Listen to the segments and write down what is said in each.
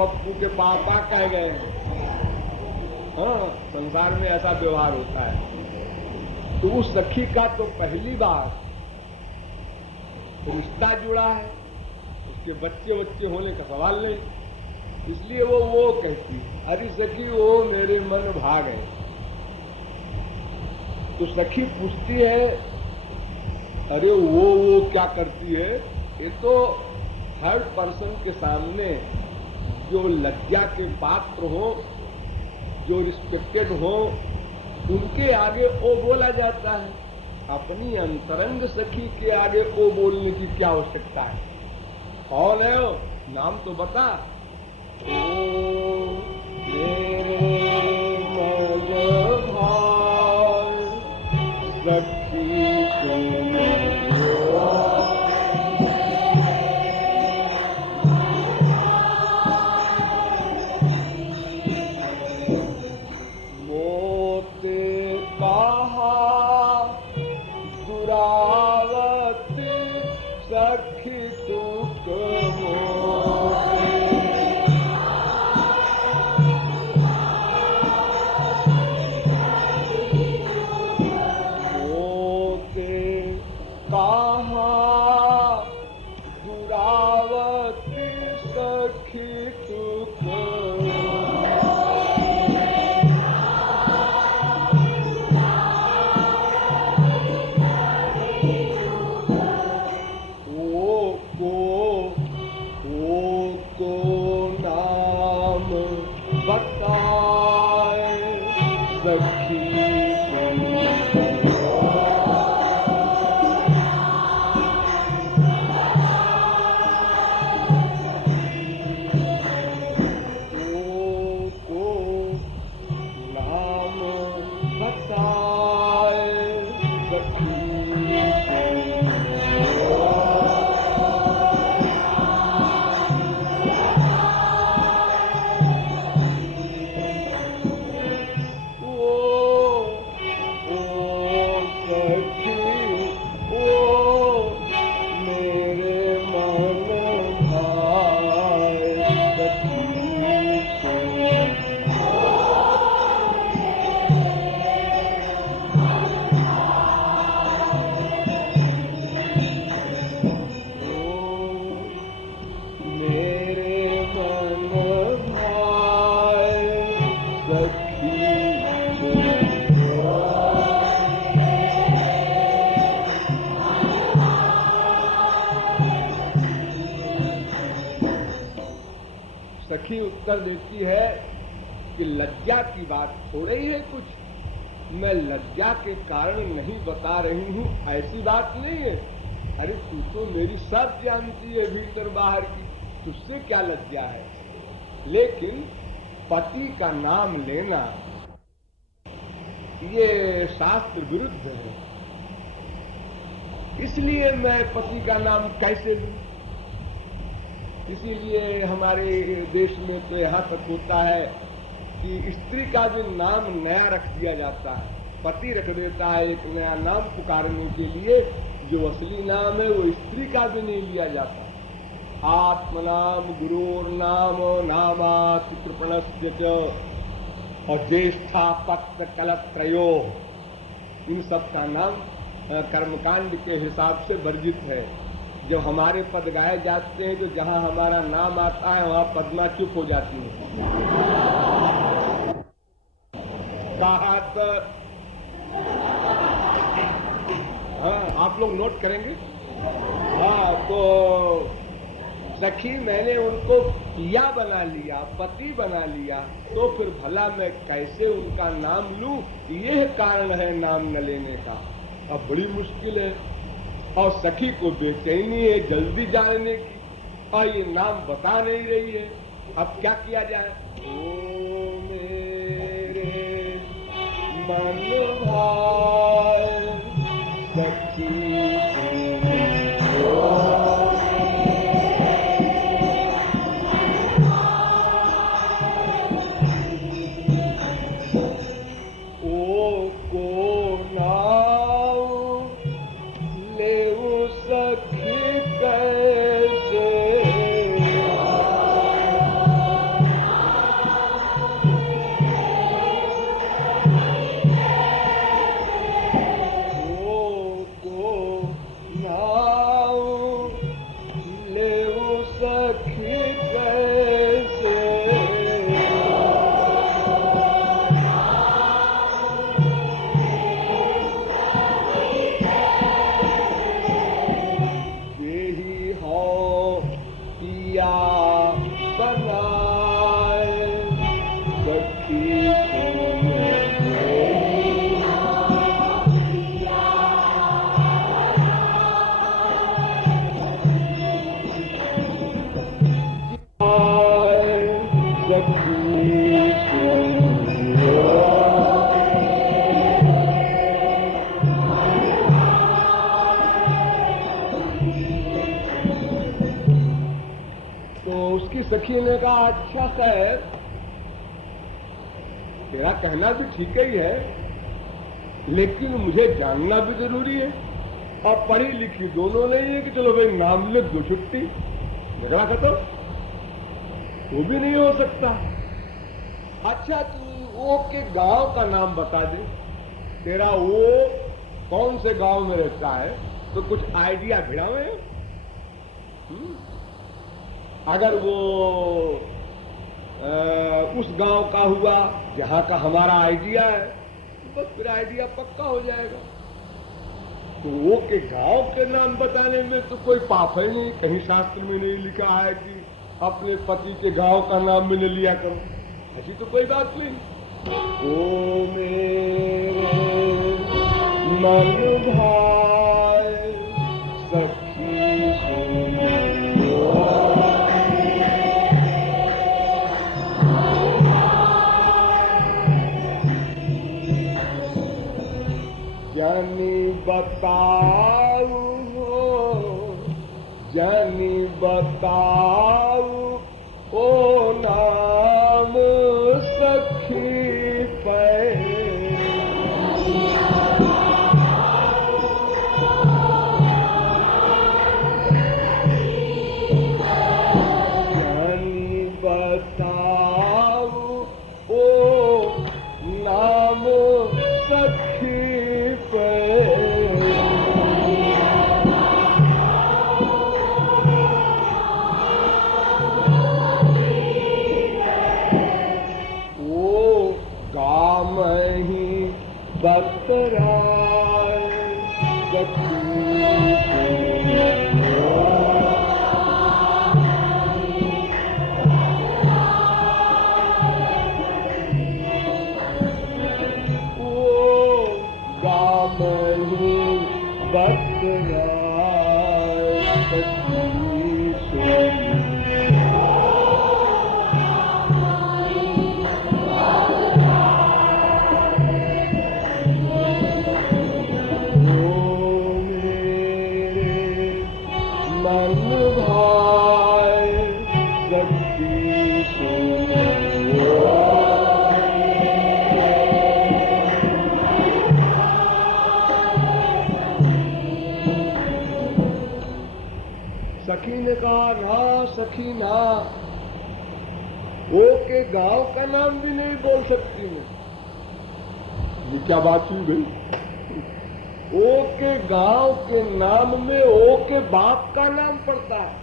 पप्पू के पापा कह गए हैं। हाँ, संसार में ऐसा व्यवहार होता है। तो उस सखी का तो पहली बार रिश्ता जुड़ा है, उसके बच्चे बच्चे होने का सवाल नहीं, इसलिए वो कहती है, अरे सखी वो मेरे मन भाग है। तो सखी पूछती है, अरे वो क्या करती है? ये तो थर्ड पर्सन के सामने जो लज्जा के पात्र हो, जो रिस्पेक्टेड हो, उनके आगे ओ बोला जाता है। अपनी अंतरंग सखी के आगे ओ बोलने की क्या आवश्यकता है? कौन है वो? नाम तो बता। ओ मेरे मन भाई सखी उत्तर देती है कि लज्जा की बात हो रही है कुछ, मैं लज्जा के कारण नहीं बता रही हूँ, ऐसी बात नहीं है। अरे तू तो मेरी सब जानती है भीतर बाहर की, तुझसे क्या लज्जा है? लेकिन पति का नाम लेना ये शास्त्र विरुद्ध है, इसलिए मैं पति का नाम कैसे लूं? इसीलिए हमारे देश में तो यहाँ तक होता है कि स्त्री का भी नाम नया रख दिया जाता है, पति रख देता है एक नया नाम पुकारने के लिए, जो असली नाम है वो स्त्री का भी नहीं लिया जाता। आत्मनाम गुरुर्नाम नामात् कृपणस्य और ज्येष्ठा पत्र कलत्रयो, इन सब का नाम कर्मकांड के हिसाब से वर्जित है। जब हमारे पद गाए जाते हैं तो जहां हमारा नाम आता है वहां पद्मा चुप हो जाती है। कहा तो हाँ, आप लोग नोट करेंगे। हाँ, तो सखी मैंने उनको पिया बना लिया, पति बना लिया, तो फिर भला मैं कैसे उनका नाम लूं? यह कारण है नाम न लेने का। अब बड़ी मुश्किल है और सखी को बेचैनी है जल्दी जानने की, और ये नाम बता नहीं रही है। अब क्या किया जाए? ओ मेरे मन भाई सखी सखी ने कहा, अच्छा है, तेरा कहना भी ठीक ही है, लेकिन मुझे जानना भी जरूरी है। और पढ़ी लिखी दोनों नहीं है कि चलो भाई नाम लिख दो, छुट्टी, झगड़ा खत्म, वो भी नहीं हो सकता। अच्छा, तू वो के गांव का नाम बता दे, तेरा वो कौन से गांव में रहता है, तो कुछ आइडिया भिड़ावे। अगर वो उस गांव का हुआ जहां का हमारा आइडिया है, तो बस फिर आइडिया पक्का हो जाएगा। तो वो के गांव के नाम बताने में तो कोई पाप है नहीं, कहीं शास्त्र में नहीं लिखा है कि अपने पति के गांव का नाम भी नहीं लिया करो, ऐसी तो कोई बात नहीं। ओ मेरे मन भाई सखी सुनो, जानी बताऊ हो, जानी बताऊ ओ नाम सखी पे, जानी बताऊ ओ नाम सखी पे, बतराए ओ गाम ही बतराए सखी ने कहा, ना सखी ना, ओ के गांव का नाम भी नहीं बोल सकती मैं। ये क्या बात हुई भाई? ओ के गांव के नाम में ओ के बाप का नाम पड़ता है,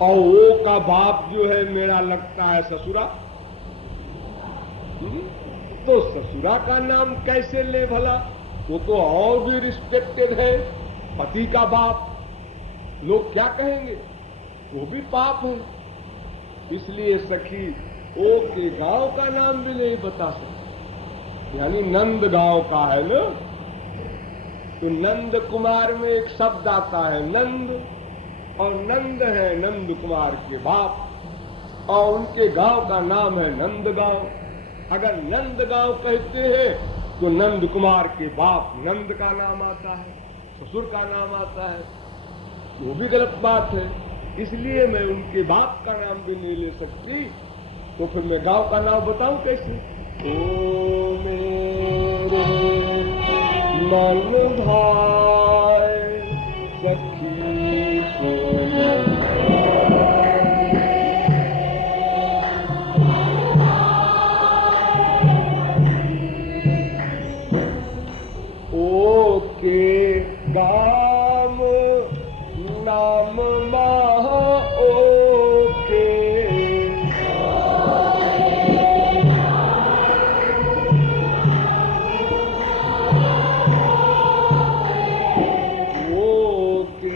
और ओ का बाप जो है मेरा लगता है ससुरा। तो ससुरा का नाम कैसे ले भला? वो तो और भी रिस्पेक्टेड है, पति का बाप, लोग क्या कहेंगे, वो भी पाप है। इसलिए सखी ओ के गांव का नाम भी नहीं बता सकती। यानी नंद गांव का है ना, तो नंद कुमार में एक शब्द आता है नंद, और नंद है नंद कुमार के बाप, और उनके गांव का नाम है नंद गांव। अगर नंद गांव कहते हैं तो नंद कुमार के बाप नंद का नाम आता है, ससुर का नाम आता है, वो भी गलत बात है। इसलिए मैं उनके बाप का नाम भी नहीं ले सकती, तो फिर मैं गांव का नाम बताऊं कैसे? ओ मेरे मन भाई सखी सुनो, ओ के गाम नाम महा ओ के, ओ के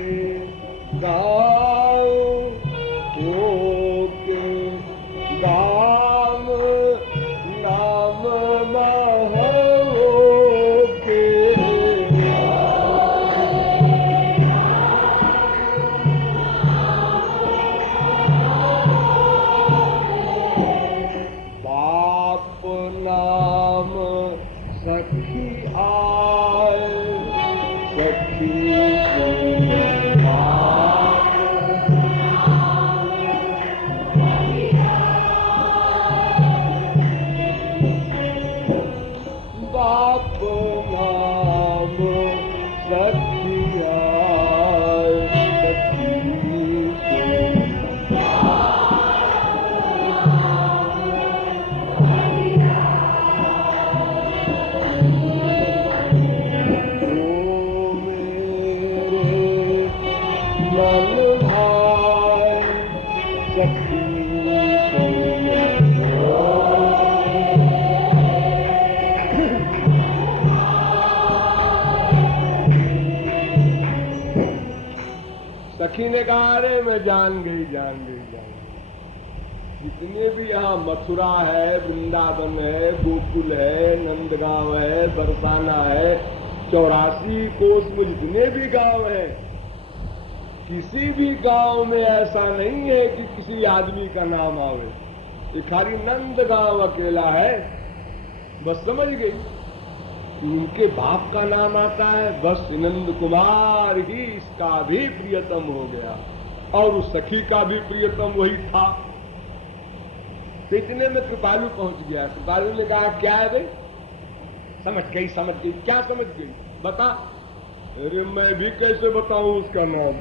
में जान गई, जान गई, जान गई। जितने भी यहाँ मथुरा है, वृंदावन है, गोकुल है, नंदगांव है, बरसाना है, 84 कोस में जितने भी गांव हैं, किसी भी गांव में ऐसा नहीं है कि किसी आदमी का नाम आवे। ये खाली नंदगांव अकेला है, बस समझ गई। उनके बाप का नाम आता है, बस नंद कुमार ही इसका भी प्रियतम हो गया, और उस सखी का भी प्रियतम वही था। तो इतने में कृपालु पहुंच गया। कृपालु ने कहा क्या है भाई? समझ गई, समझ गई। क्या समझ गई? बता। अरे मैं भी कैसे बताऊं उसका नाम,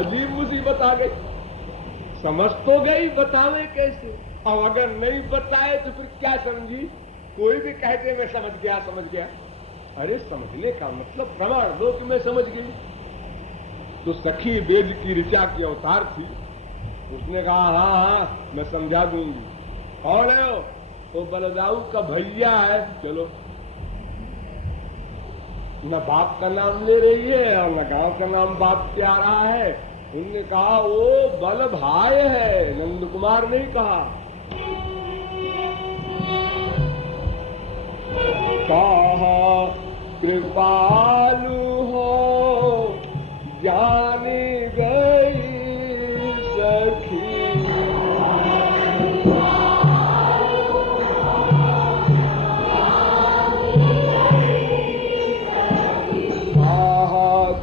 अजीब मुसीबत आ गई। समझ तो गई, बतावे कैसे? और अगर नहीं बताए तो फिर क्या समझी? कोई भी कहते मैं समझ गया, समझ गया। अरे समझने का मतलब प्रमाण दो कि मैं समझ गई। तो सखी वेद की ऋचा की अवतार थी, उसने कहा हाँ हाँ मैं समझा दूंगी। कौन है वो? तो बलदाऊ का भैया है। चलो, न बाप का नाम ले रही है और न गांव का नाम बाप के आ रहा है। उनने कहा वो बल भाई है, नंद कुमार नहीं कहा। कहा कृपालु हो जान गई सखी,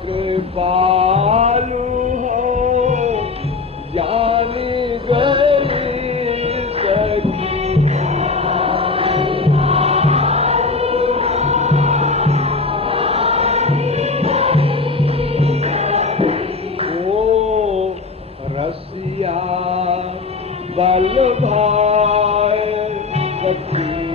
कृपालु हो जान गई सखी। ओ रसिया बल भाई सखी,